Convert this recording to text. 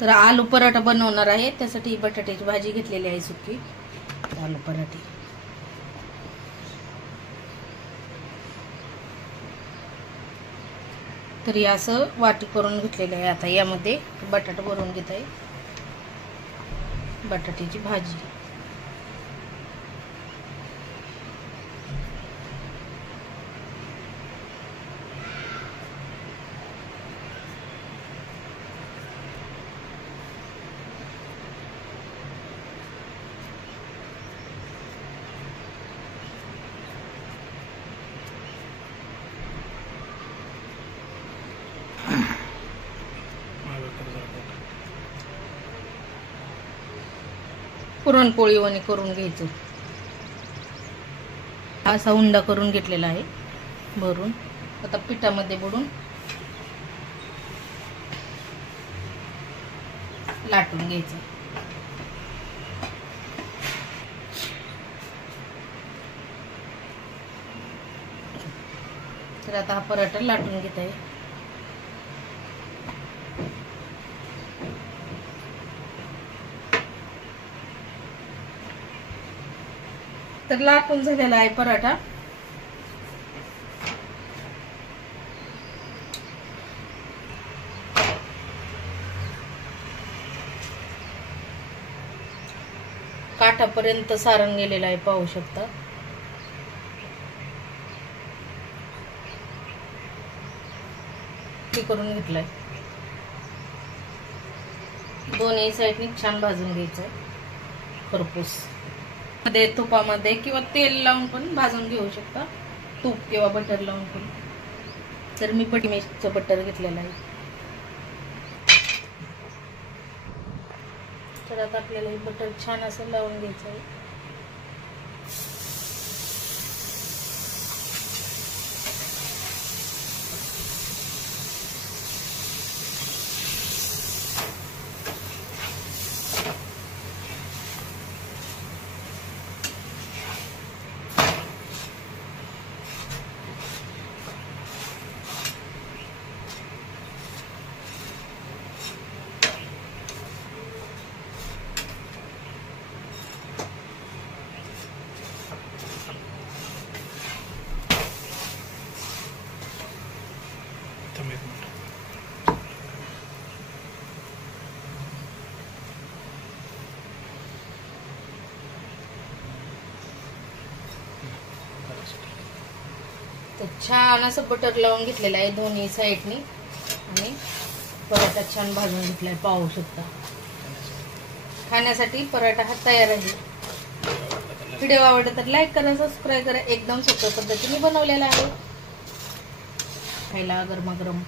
तर आलू पराठा बनवणार आहे, त्यासाठी बटाट्याची भाजी घेतलेली आहे सुकी. आलू पराठे तरी असं वाटी करून घेतलेलं आहे. आता यामध्ये बटाटा भरून घेत आहे, बटाट्याची भाजी. पुरणपोळी वणी करून घ्यायचं. असा उंडा करून घेतलेला आहे भरून. आता पिठामध्ये बुडून लाटून घ्यायचं. तर आता हा पराठा लाटून घेत आहे. तर लाटून झालेला आहे पराठा. काठापर्यंत सारण गेलेला आहे, पाहू शकता. ते करून घेतलाय. दोन्ही साईडनी छान भाजून घ्यायचंय खरपूस. मध्ये तुपामध्ये किंवा तेल लावून पण भाजून घेऊ शकता, तूप किंवा बटर लावून पण. तर मी पटीमेचं बटर घेतलेलं आहे. तर आता आपल्याला हे बटर छान असं लावून घ्यायचं आहे. तर छान असं बटर लावून घेतलेलं आहे दोन्ही साईडनी आणि पराठा छान भाजून घेतलाय, पाहू शकता. खाण्यासाठी पराठा हा तयार आहे. व्हिडिओ आवडला तर लाईक करा, सबस्क्राईब करा. एकदम सोप्या पद्धतीने बनवलेला आहे. खायला गरमागरम